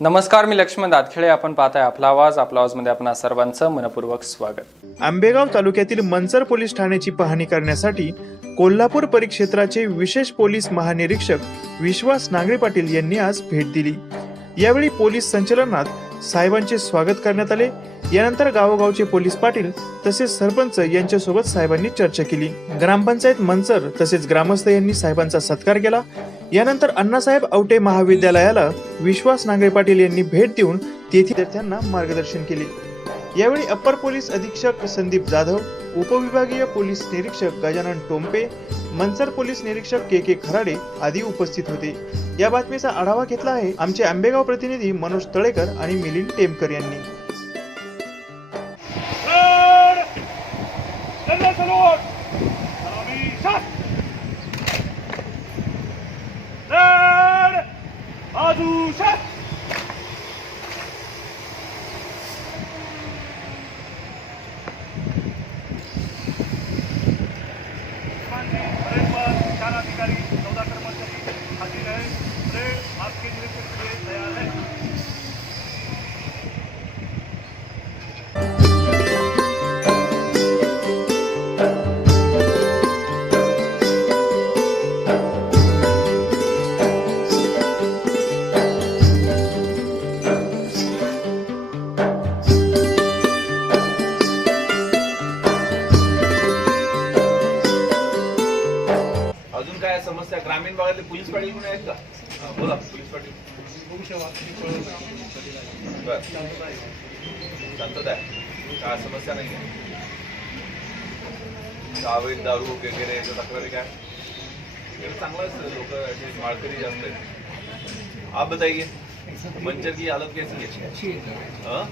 नमस्कार मी लक्ष्मण दातखेडे आपण पाहताय आपला आवाज. आपला आवाजमध्ये आपणा सर्वांचं मनपूर्वक स्वागत. आंबेगाव तालुक्यातील मंचर पोलीस ठाण्याची पाहणी करण्यासाठी कोल्हापूर परिक्षेत्राचे विशेष पोलीस महानिरीक्षक विश्वास नांगरे पाटील यांनी आज भेट दिली. यावेळी पोलीस संचलनात साहेबांचे स्वागत करण्यात आले. यानंतर गावोगावचे पोलीस पाटील तसेच सरपंच यांच्यासोबत साहेबांनी चर्चा केली. ग्रामपंचायत मंचर तसेच ग्रामस्थ यांनी साहेबांचा सत्कार केला. यानंतर अण्णासाहेब आवटे महाविद्यालयाला विश्वास नांगरे पाटील यांनी भेट देऊन तेथील विद्यार्थ्यांना मार्गदर्शन केले. यावेळी अप्पर पोलीस अधीक्षक संदीप जाधव उपविभागीय पोलीस निरीक्षक गजानन टोंपे मंचर पोलीस निरीक्षक के के खराडे आदी उपस्थित होते. या बातमीचा आढावा घेतला आहे आमचे आंबेगाव प्रतिनिधी मनोज तळेकर आणि मिलिंद टेमकर यांनी. चार अधिकारी चौदह कर्मचारी हाजिर है परेड आपके निरीक्षण के लिए तैयार है। बर शांतता आहे काय समस्या नाही आहे अवैध दारू वगैरे याच्या तक्रारी काय इकडे चांगलं लोक असे माळकरी जास्त आहेत आप बताइए मंचर की हालत कैसी है हाँ?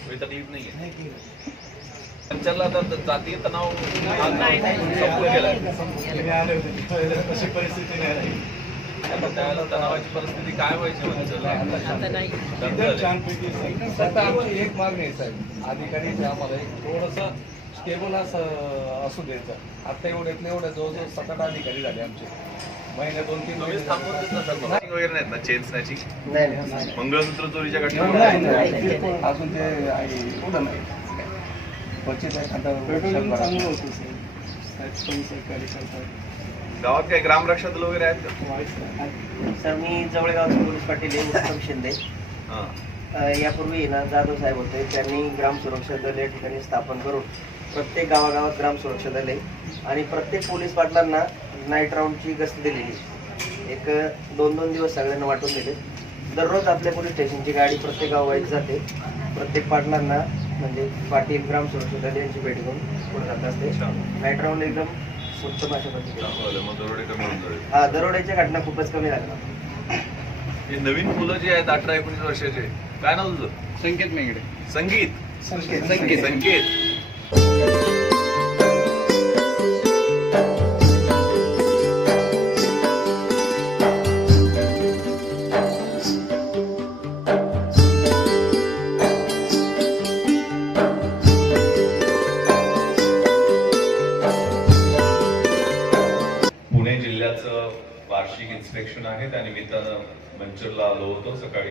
कोई तकलीफ नहीं है मंचरला तर जातीय तणाव संपून गेलाय आता त्यावेळेला तणावाची परिस्थिती काय व्हायची दंगल. सध्या आमची एक मागणी आहे. साहेब अधिकारी आम्हाला एक थोडंसं स्टेबल असं असू द्यायचं. आता एवढ्यातले एवढ्या जवळजवळ सात आठ अधिकारी झाले आमचे. महिने दोन तीन महिने थांबवत वगैरे नाहीत ना चेन स्नॅचिंग. मंगळसूत्र चोरीच्या घटना. अजून ते आहे, एवढं नाही. क्वचित एखादा गावात काही ग्रामरक्षक दल वगैरे आहेत का सर मी जवळगावचे पोलीस पाटील आहे उत्तम शिंदे हा. अ, यापूर्वी ना जाधव साहेब होते त्यांनी ग्राम सुरक्षा दल या ठिकाणी स्थापन करून प्रत्येक गावागावात ग्राम सुरक्षा दल आहे आणि प्रत्येक पोलीस पाटलांना नाईट राऊंडची गस्त दिलेली आहे. एक दोन दोन दिवस सगळ्यांना वाटून दिले दररोज आपल्या पोलीस स्टेशनची गाडी प्रत्येक गाववाईज जाते प्रत्येक पाटलांना म्हणजे पाटील ग्राम सुरक्षा दल यांची भेट घेऊन पुढे जात असते अच्छा. नाईट राऊंड एकदम उत्तम अशा पद्धतीने. हा दरोड्याच्या घटना खूपच कमी झाल्या. हे नवीन मुलं जी आहेत अठरा एकोणीस वर्षाचे काय नाव तुझं? संकेत मेंगडे. संगीत. संकेत संकेत. व्हेंचरला आलो होतो सकाळी.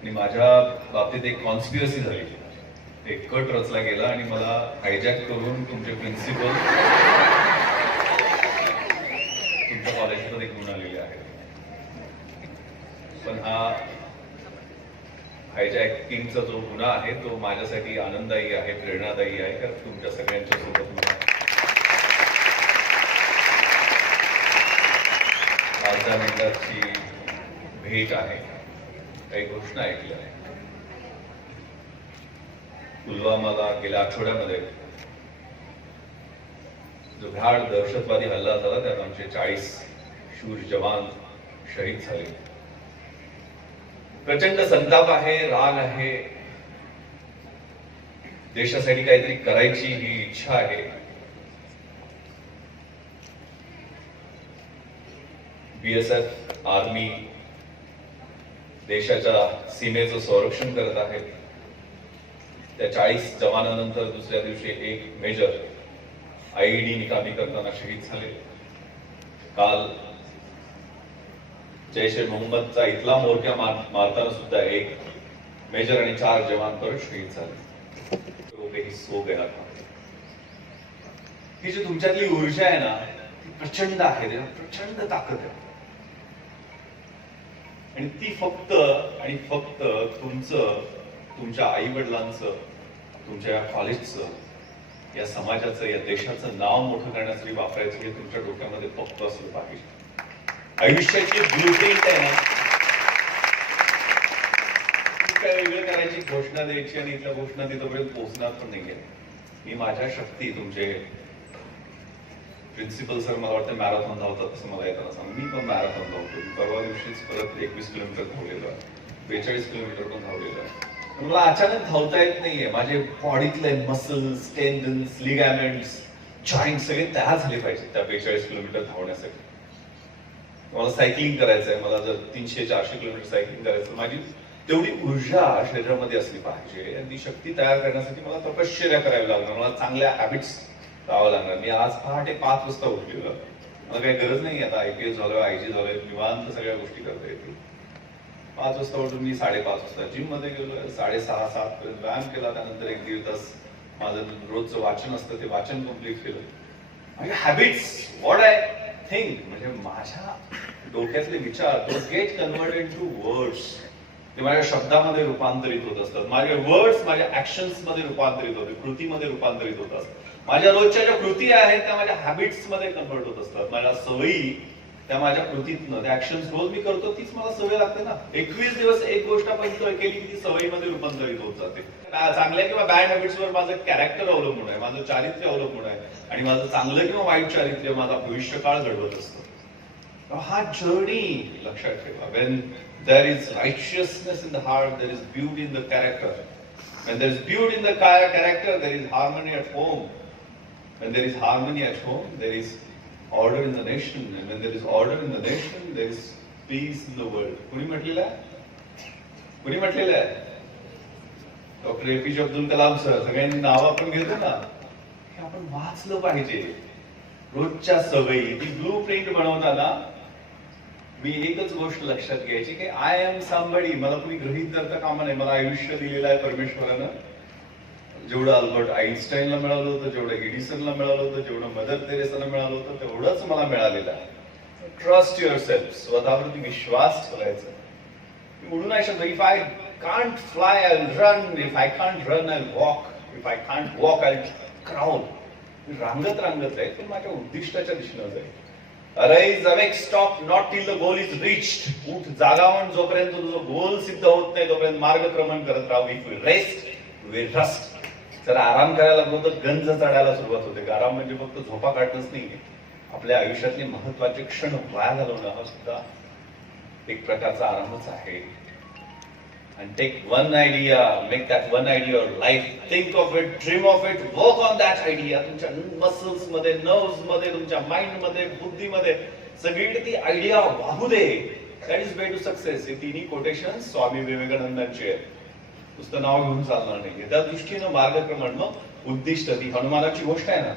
आणि माझ्या बाबतीत एक कॉन्स्पिरसी झाली. एक कट रचला गेला आणि मला हायजॅक करून तुमचे प्रिन्सिपल तुमच्या कॉलेजमध्ये घेऊन आलेले आहेत. पण हा हायजॅकिंगचा जो गुन्हा आहे तो माझ्यासाठी आनंददायी आहे प्रेरणादायी आहे कारण तुमच्या सगळ्यांच्या सोबत मला दहा मिनिटाची भेट आहे. काही घोषणा ऐकल्या आहे पुलवामाला गेल्या आठवड्यामध्ये जो भ्याड दहशतवादी हल्ला झाला त्यात आमचे चाळीस शूर जवान शहीद झाले. प्रचंड संताप आहे राग आहे. देशासाठी काहीतरी करायची ही इच्छा आहे. बीएसएफ आर्मी देशाच्या सीमेचं संरक्षण करत आहेत. त्या चाळीस जवानानंतर दुसऱ्या दिवशी एक मेजर आयईडी निकामी करताना शहीद झाले. काल जैश ए मोहम्मदचा इथला मोरक्या मार मारताना सुद्धा एक मेजर आणि चार जवान परत शहीद झाले. तो सो गेला. ही जी तुमच्यातली ऊर्जा आहे ना ती प्रचंड आहे. त्याला प्रचंड ताकद आहे. आणि ती फक्त आणि फक्त तुमचं तुमच्या आई वडिलांचं तुमच्या कॉलेजचं या समाजाचं या देशाचं नाव मोठं करण्यासाठी वापरायचं हे तुमच्या डोक्यामध्ये फक्त असलं पाहिजे. आयुष्याची ब्लूप्रिंट आहे ना? काय वेगळं करायची घोषणा द्यायची आणि इथल्या घोषणा तिथपर्यंत पोहोचणार पण नाहीये. मी माझ्या शक्ती तुमचे प्रिन्सिपल सर मला वाटतं मॅरेथॉन धावतात असं मला येताना सांग मी पण मॅरेथॉन धावतो परवा दिवशीच परत एकवीस किलोमीटर धावलेलो आहे बेचाळीस किलोमीटर पण धावलेलो आहे मला अचानक धावता येत नाहीये माझे बॉडीतले मसल्स टेंडन्स लिगॅमेंट्स जॉईंट सगळे तयार झाले पाहिजे त्या बेचाळीस किलोमीटर धावण्यासाठी मला सायकलिंग करायचं आहे मला जर तीनशे चारशे किलोमीटर सायकलिंग करायचं माझी तेवढी ऊर्जा शरीरामध्ये असली पाहिजे आणि ती शक्ती तयार करण्यासाठी मला तपश्चर्या करावी लागणार मला चांगल्या हॅबिट्स लावावं लागणार. मी आज पहाटे पाच वाजता उठलेलो. मला काही गरज नाही आता. आय पी एस झालोय आय जी झालोय. निवांत सगळ्या गोष्टी करता येतील. पाच वाजता उठून मी साडेपाच वाजता जिममध्ये गेलो साडेसहा सात पर्यंत व्यायाम केला. त्यानंतर एक दीड तास माझं रोजचं वाचन असतं. ते वाचन कंप्लीट केलं. माझे हॅबिट्स व्हॉट आय थिंक म्हणजे माझ्या डोक्यातले विचार तो गेट कन्वर्टेड टू वर्ड्स ते माझ्या शब्दामध्ये रूपांतरित होत असतात. माझे वर्ड्स माझ्या ऍक्शन्समध्ये रूपांतरित होते कृतीमध्ये रूपांतरित होत असतात. माझ्या रोजच्या ज्या कृती आहेत त्या माझ्या हॅबिट्समध्ये कन्वर्ट होत असतात. माझ्या सवयी त्या माझ्या कृतीतनं त्या ऍक्शन रोज मी करतो तीच मला सवय लागते ना. एकवीस दिवस एक गोष्ट आपण केली की ती सवयीमध्ये रूपांतरित होत जाते. चांगल्या किंवा बॅड हॅबिट्सवर माझं कॅरेक्टर अवलंबून आहे माझं चारित्र्य अवलंबून आहे आणि माझं चांगलं किंवा वाईट चारित्र्य माझा भविष्यकाळ घडवत असतो. हा जर्नी लक्षात ठेवा. When there is righteousness in the heart there is beauty in the character when there is beauty in the character there is harmony harmony home when there is harmony at home there is order in the nation and when there is order in the nation there is peace in the world. कुणी म्हटलेलं आहे कुणी म्हटलेलं आहे doctor APJ Abdul Kalam sir सगळ्यांनी नावं आपण घेतो ना. हे आपण वाचलं पाहिजे. रोजच्या सवयी ती ब्लू प्रिंट बनवताना मी एकच गोष्ट लक्षात घ्यायची की आय एम सांबडी मला तुम्ही गृहित धरता कामा नाही मला आयुष्य दिलेलं आहे परमेश्वरानं. जेवढं अल्बर्ट आईन्स्टाईनला मिळालं होतं जेवढं एडिसनला मिळालं होतं जेवढं मदर तेरेसाला मिळालं होतं तेवढंच मला मिळालेलं आहे. ट्रस्ट युअर सेल्फ स्वतःवरती विश्वास ठेवायचा. मी उडू नाही शकतो if I can't fly I run if I can't run I walk if I can't walk I crawl मी रांगत रांगत आहे पण माझ्या उद्दिष्टाच्या दिशेनं जाईल. Arise awake stop not till the goal is reached उठ जागावून जोपर्यंत तुझं गोल सिद्ध होत नाही तोपर्यंत मार्गक्रमण करत राहू. If you rest we rust जर आराम करायला लागलो तर गंज चढायला सुरुवात होते आराम म्हणजे फक्त झोपा काढणंच नाहीये आपल्या आयुष्यातले महत्त्वाचे क्षण वाया घालवणं हा सुद्धा एक प्रकारचा आरामच आहे and take one idea, make that one idea your life. Think of it, dream of it, work on that idea. तुमच्या मसल्समध्ये, नर्व्समध्ये, तुमच्या माइंडमध्ये, बुद्धीमध्ये सगळीकडे ती आयडिया वाहू दे. That is way to success हे तिन्ही कोटेशन स्वामी विवेकानंदांची आहेत नुसतं नाव घेऊन चालणार नाही त्या दृष्टीनं मार्गक्रमण मग उद्दिष्ट ती हनुमानाची गोष्ट आहे ना.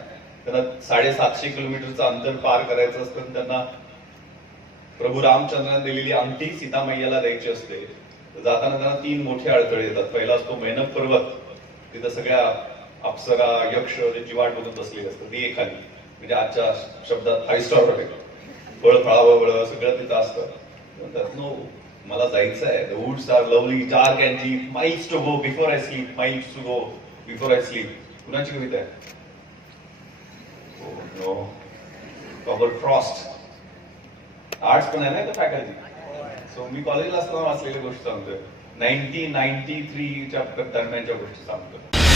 त्यांना साडेसातशे किलोमीटरचं अंतर पार करायचं असतं आणि त्यांना प्रभू रामचंद्राने दिलेली अंगठी सीता मैयाला द्यायची असते. तर जाताना त्यांना तीन मोठे अडथळे येतात. पहिला असतो मेनक पर्वत. तिथं सगळ्या अप्सरा यक्ष जे जिवाट बघत बसलेले असतात ती एखादी. म्हणजे आजच्या शब्दात फाईव्ह स्टार हॉटेल फळ फळावळ सगळं तिथं असतं. म्हणतात नो मला जायचं आहे the woods are lovely dark and deep miles to go before I sleep miles to go before I sleep कुणाची कविता आहे? नो रॉबर्ट फ्रॉस्ट आर्ट्स पण आहे ना का फॅकल्टी सो मी कॉलेजला असताना वाचलेली गोष्ट सांगतोय. नाईन्टीन नाईन्टी थ्रीच्या दरम्यानच्या गोष्टी सांगतोय.